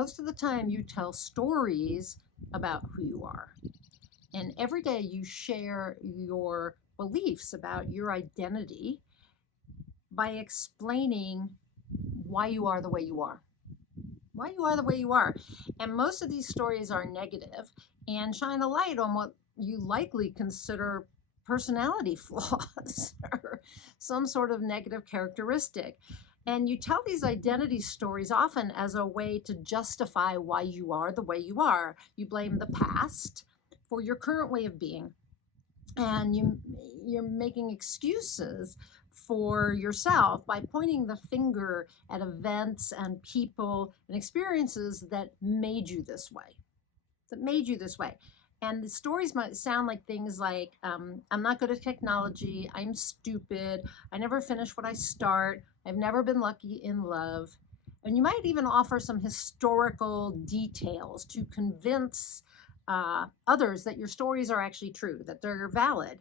most of the time you tell stories about who you are. And every day you share your beliefs about your identity by explaining why you are the way you are. Why you are the way you are. And most of these stories are negative and shine a light on what you likely consider personality flaws or some sort of negative characteristic. And you tell these identity stories often as a way to justify why you are the way you are. You blame the past for your current way of being. And you're making excuses for yourself by pointing the finger at events and people and experiences that made you this way, And the stories might sound like things like, I'm not good at technology, I'm stupid, I never finish what I start, I've never been lucky in love. And you might even offer some historical details to convince others that your stories are actually true, that they're valid.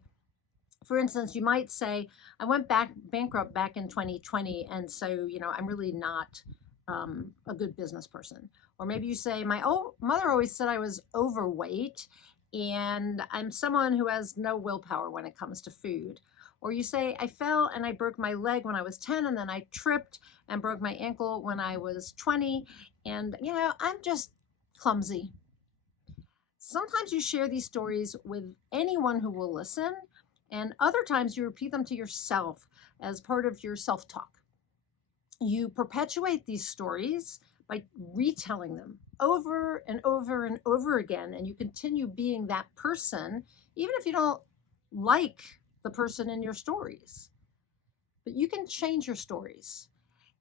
For instance, you might say, I went bankrupt back in 2020, and so, I'm really not a good business person. Or maybe you say, my mother always said I was overweight, and I'm someone who has no willpower when it comes to food. Or you say, I fell and I broke my leg when I was 10, and then I tripped and broke my ankle when I was 20, and, I'm just clumsy. Sometimes you share these stories with anyone who will listen, and other times you repeat them to yourself as part of your self-talk. You perpetuate these stories by retelling them over and over and over again, and you continue being that person, even if you don't like the person in your stories. But you can change your stories.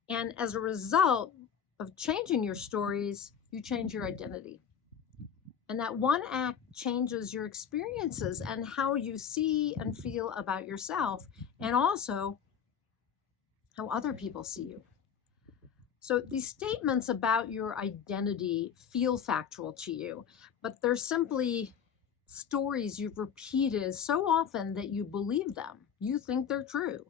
And as a result of changing your stories, you change your identity. And that one act changes your experiences and how you see and feel about yourself, and also how other people see you. So these statements about your identity feel factual to you, but they're simply stories you've repeated so often that you believe them. You think they're true.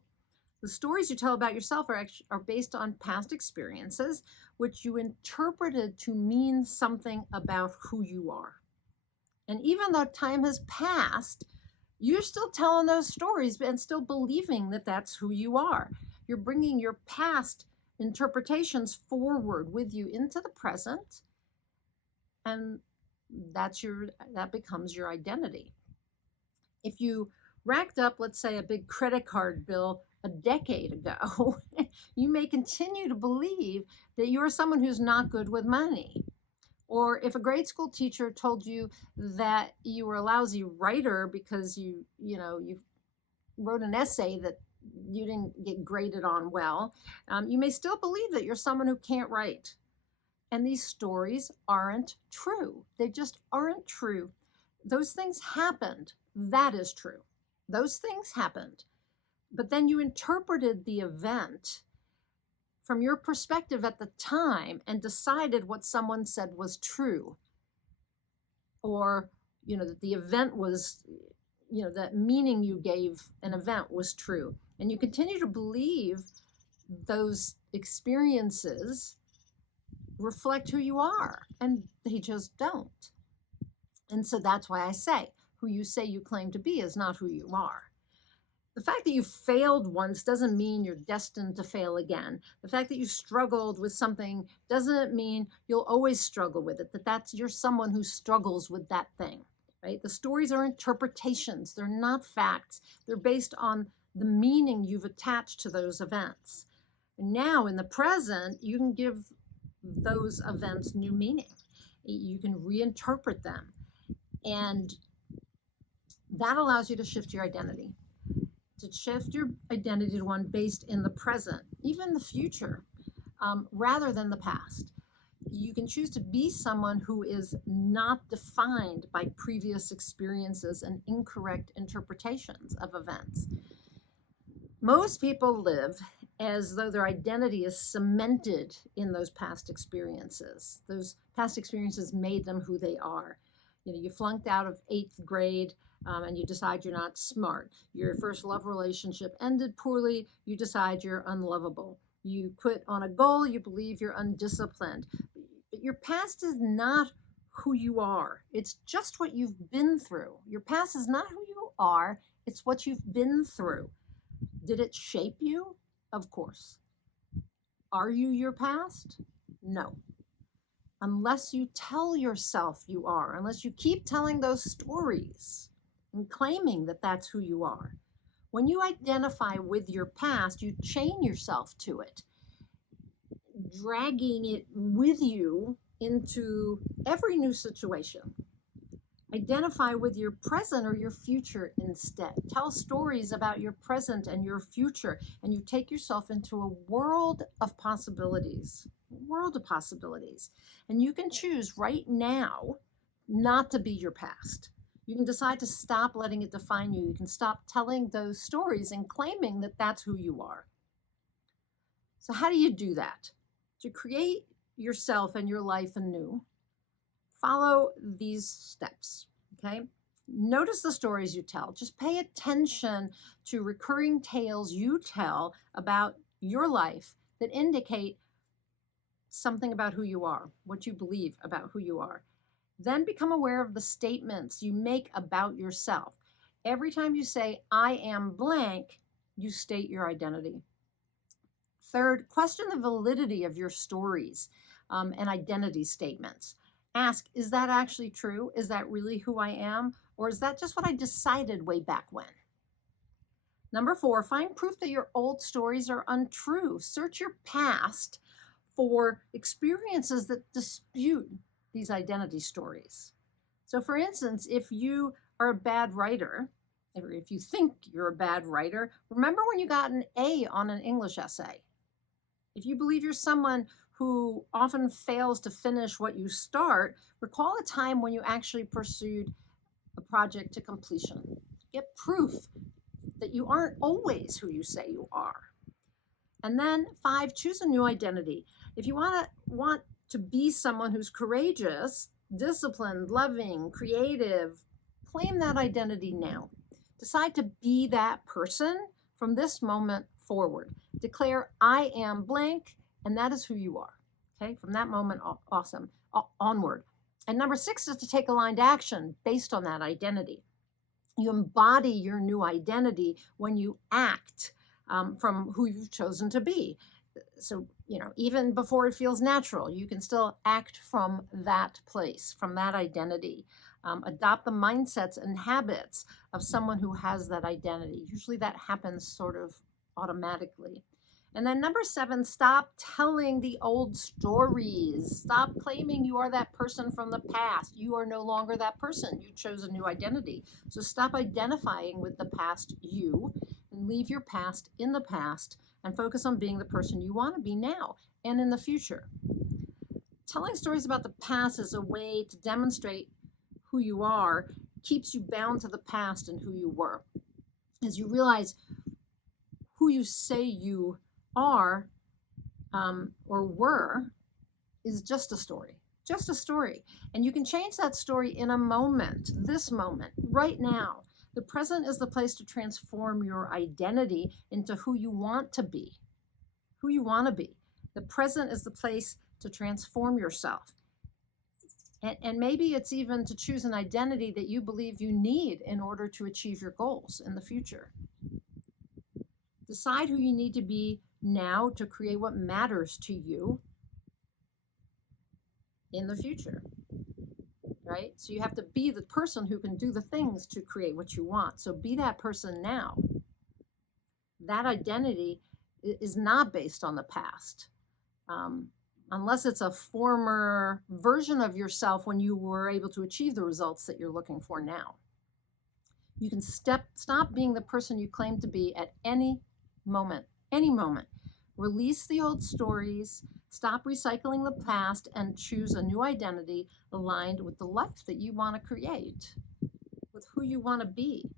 The stories you tell about yourself are based on past experiences, which you interpreted to mean something about who you are. And even though time has passed, you're still telling those stories and still believing that that's who you are. You're bringing your past interpretations forward with you into the present, and that becomes your identity. If you racked up, let's say, a big credit card bill a decade ago, you may continue to believe that you're someone who's not good with money. Or if a grade school teacher told you that you were a lousy writer because you wrote an essay that you didn't get graded on well, you may still believe that you're someone who can't write. And these stories aren't true. They just aren't true. Those things happened. That is true. Those things happened. But then you interpreted the event from your perspective at the time and decided what someone said was true. Or, that the event was, that meaning you gave an event was true. And you continue to believe those experiences reflect who you are, and they just don't. And so that's why I say, who you say you claim to be is not who you are. The fact that you failed once doesn't mean you're destined to fail again. The fact that you struggled with something doesn't mean you'll always struggle with it, you're someone who struggles with that thing, right? The stories are interpretations. They're not facts. They're based on the meaning you've attached to those events. And now in the present, you can give those events new meaning. You can reinterpret them. And that allows you to shift your identity. To shift your identity to one based in the present, even the future, rather than the past. You can choose to be someone who is not defined by previous experiences and incorrect interpretations of events. Most people live as though their identity is cemented in those past experiences. Those past experiences made them who they are. You flunked out of 8th grade, and you decide you're not smart. Your first love relationship ended poorly, you decide you're unlovable. You quit on a goal, you believe you're undisciplined. But your past is not who you are. It's just what you've been through. Your past is not who you are. It's what you've been through. Did it shape you? Of course. Are you your past? No. Unless you tell yourself you are, unless you keep telling those stories and claiming that that's who you are. When you identify with your past, you chain yourself to it, dragging it with you into every new situation. Identify with your present or your future instead. Tell stories about your present and your future, and you take yourself into a world of possibilities. And you can choose right now not to be your past. You can decide to stop letting it define you. You can stop telling those stories and claiming that that's who you are. So how do you do that? To create yourself and your life anew, follow these steps, okay? Notice the stories you tell. Just pay attention to recurring tales you tell about your life that indicate something about who you are, what you believe about who you are. Then become aware of the statements you make about yourself. Every time you say, I am blank, you state your identity. Third, question the validity of your stories and identity statements. Ask, is that actually true? Is that really who I am? Or is that just what I decided way back when? Number 4, find proof that your old stories are untrue. Search your past for experiences that dispute these identity stories. So for instance, if you are a bad writer, or if you think you're a bad writer, remember when you got an A on an English essay. If you believe you're someone who often fails to finish what you start, recall a time when you actually pursued a project to completion. Get proof that you aren't always who you say you are. And then 5, choose a new identity. If you want to be someone who's courageous, disciplined, loving, creative, claim that identity now. Decide to be that person from this moment forward. Declare, I am blank, and that is who you are. Okay, from that moment onward. And number 6 is to take aligned action based on that identity. You embody your new identity when you act from who you've chosen to be. So, even before it feels natural, you can still act from that place, from that identity. Adopt the mindsets and habits of someone who has that identity. Usually that happens sort of automatically. And then number 7, stop telling the old stories. Stop claiming you are that person from the past. You are no longer that person. You chose a new identity. So stop identifying with the past you and leave your past in the past and focus on being the person you want to be now and in the future. Telling stories about the past is a way to demonstrate who you are, keeps you bound to the past and who you were. As you realize who you say you are or were is just a story. And you can change that story in a moment, this moment, right now. The present is the place to transform your identity into who you want to be. The present is the place to transform yourself. And maybe it's even to choose an identity that you believe you need in order to achieve your goals in the future. Decide who you need to be now to create what matters to you in the future, right? So you have to be the person who can do the things to create what you want. So be that person now. That identity is not based on the past, unless it's a former version of yourself when you were able to achieve the results that you're looking for now. You can stop being the person you claim to be at any moment. Release the old stories, stop recycling the past, and choose a new identity aligned with the life that you want to create, with who you want to be.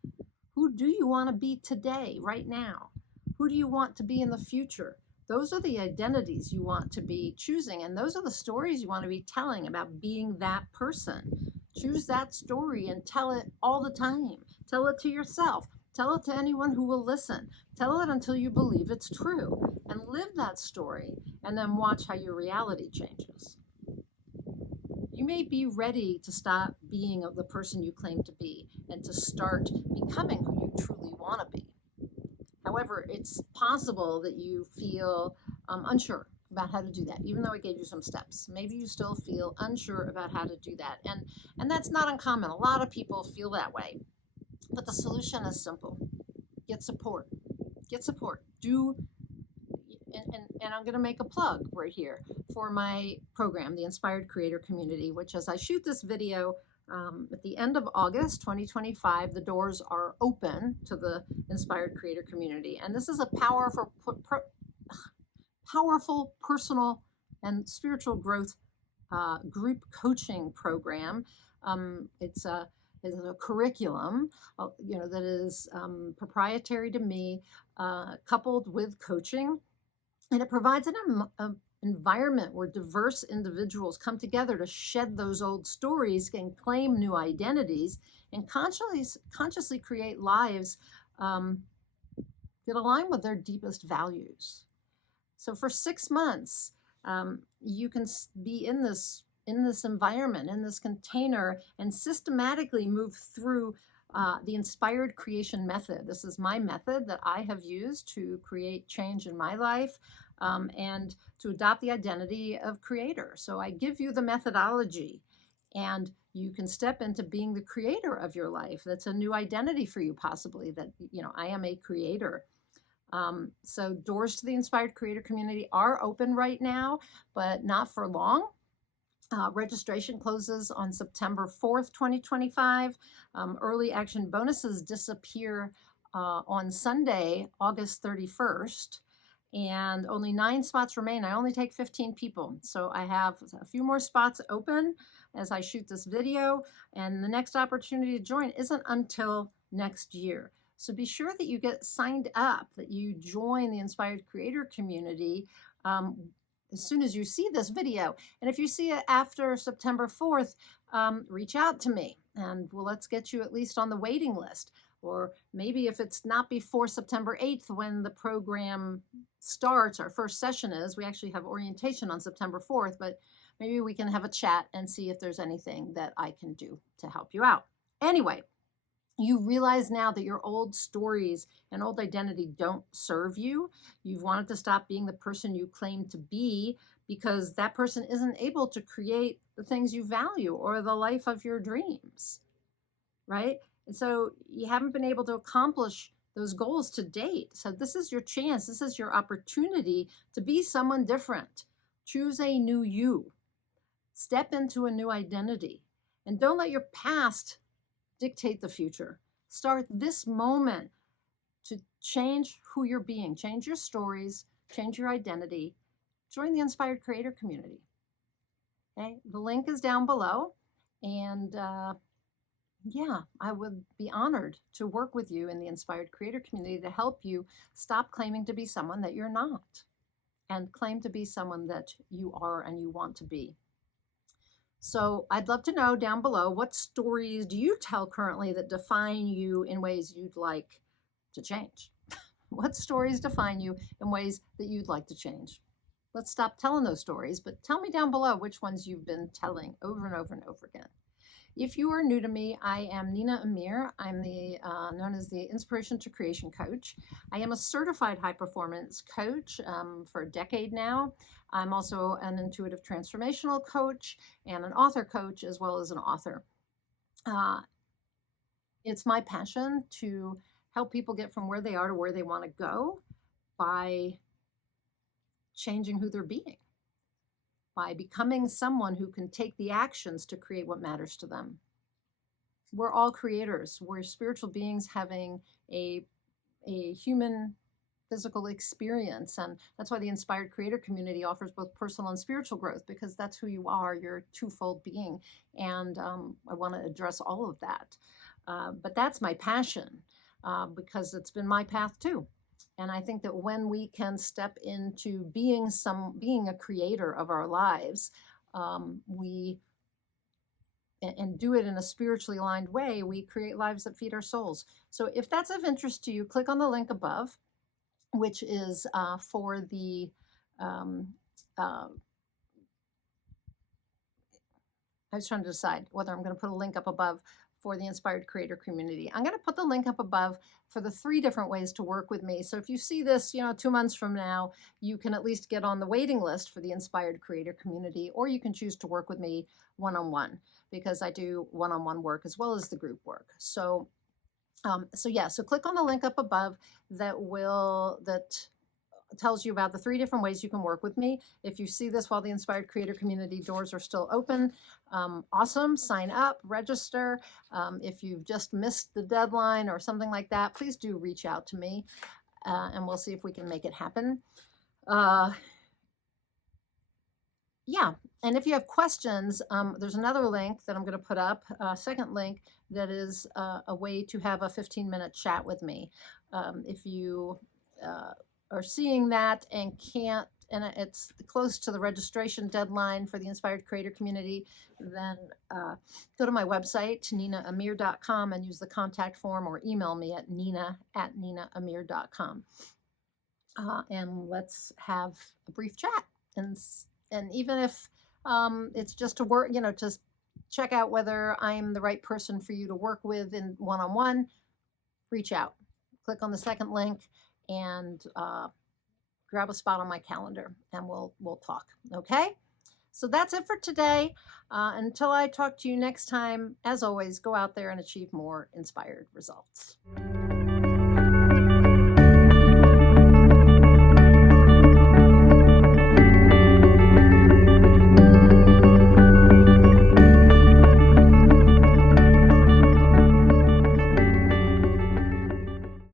Who do you want to be today, right now? Who do you want to be in the future? Those are the identities you want to be choosing, and those are the stories you want to be telling about being that person. Choose that story and tell it all the time. Tell it to yourself. Tell it to anyone who will listen. Tell it until you believe it's true, and live that story, and then watch how your reality changes. you may be ready to stop being the person you claim to be and to start becoming who you truly want to be. However, it's possible that you feel unsure about how to do that, even though I gave you some steps. Maybe you still feel unsure about how to do that. And that's not uncommon. A lot of people feel that way. But the solution is simple. Get support. Get support. And I'm going to make a plug right here for my program, the Inspired Creator Community, which as I shoot this video, at the end of August 2025, the doors are open to the Inspired Creator Community. And this is a powerful personal and spiritual growth group coaching program. It's a curriculum, that is proprietary to me, coupled with coaching. And it provides an environment where diverse individuals come together to shed those old stories and claim new identities and consciously create lives that align with their deepest values. So for 6 months, you can be in this environment, in this container, and systematically move through the inspired creation method. This is my method that I have used to create change in my life and to adopt the identity of creator. So I give you the methodology, and you can step into being the creator of your life. That's a new identity for you, possibly, that, I am a creator. So doors to the Inspired Creator Community are open right now, but not for long. Registration closes on September 4th, 2025. Early action bonuses disappear on Sunday, August 31st, and only 9 spots remain. I only take 15 people, so I have a few more spots open as I shoot this video, and the next opportunity to join isn't until next year. So be sure that you get signed up, that you join the Inspired Creator Community as soon as you see this video. And if you see it after September 4th, reach out to me and let's get you at least on the waiting list. Or maybe if it's not before September 8th when the program starts, our first session is, we actually have orientation on September 4th, but maybe we can have a chat and see if there's anything that I can do to help you out. Anyway, you realize now that your old stories and old identity don't serve you. You've wanted to stop being the person you claim to be because that person isn't able to create the things you value or the life of your dreams, right? And so you haven't been able to accomplish those goals to date. So this is your chance. This is your opportunity to be someone different. Choose a new you. Step into a new identity. And don't let your past dictate the future. Start this moment to change who you're being, change your stories, change your identity. Join the Inspired Creator Community. Okay, the link is down below, and yeah, I would be honored to work with you in the Inspired Creator Community to help you stop claiming to be someone that you're not and claim to be someone that you are and you want to be. So I'd love to know down below, what stories do you tell currently that define you in ways you'd like to change? What stories define you in ways that you'd like to change? Let's stop telling those stories, but tell me down below which ones you've been telling over and over and over again. If you are new to me, I am Nina Amir. I'm known as the Inspiration to Creation Coach. I am a certified high performance coach for a decade now. I'm also an intuitive transformational coach and an author coach, as well as an author. It's my passion to help people get from where they are to where they want to go by changing who they're being, by becoming someone who can take the actions to create what matters to them. We're all creators. We're spiritual beings having a human physical experience. And that's why the Inspired Creator Community offers both personal and spiritual growth, because that's who you are. You're a twofold being. And I want to address all of that. But that's my passion because it's been my path too. And I think that when we can step into being a creator of our lives, and do it in a spiritually aligned way, we create lives that feed our souls. So if that's of interest to you, click on the link above, which is for the I was trying to decide whether I'm going to put a link up above for the Inspired Creator Community. I'm going to put the link up above for the 3 different ways to work with me. So if you see this, 2 months from now, you can at least get on the waiting list for the Inspired Creator Community, or you can choose to work with me one-on-one, because I do one-on-one work as well as the group work. So so click on the link up above that tells you about the 3 different ways you can work with me. If you see this while the Inspired Creator Community doors are still open, awesome, sign up, register. If you've just missed the deadline or something like that, please do reach out to me, and we'll see if we can make it happen. Yeah, and if you have questions, there's another link that I'm going to put up, a second link that is a way to have a 15-minute chat with me. If you are seeing that and can't, and it's close to the registration deadline for the Inspired Creator Community, then go to my website, ninaamir.com, and use the contact form, or email me at nina@ninaamir.com. And let's have a brief chat. And even if it's just to work, just check out whether I'm the right person for you to work with in one-on-one, reach out. Click on the second link and grab a spot on my calendar, and we'll talk. Okay? So that's it for today. Until I talk to you next time, as always, go out there and achieve more inspired results.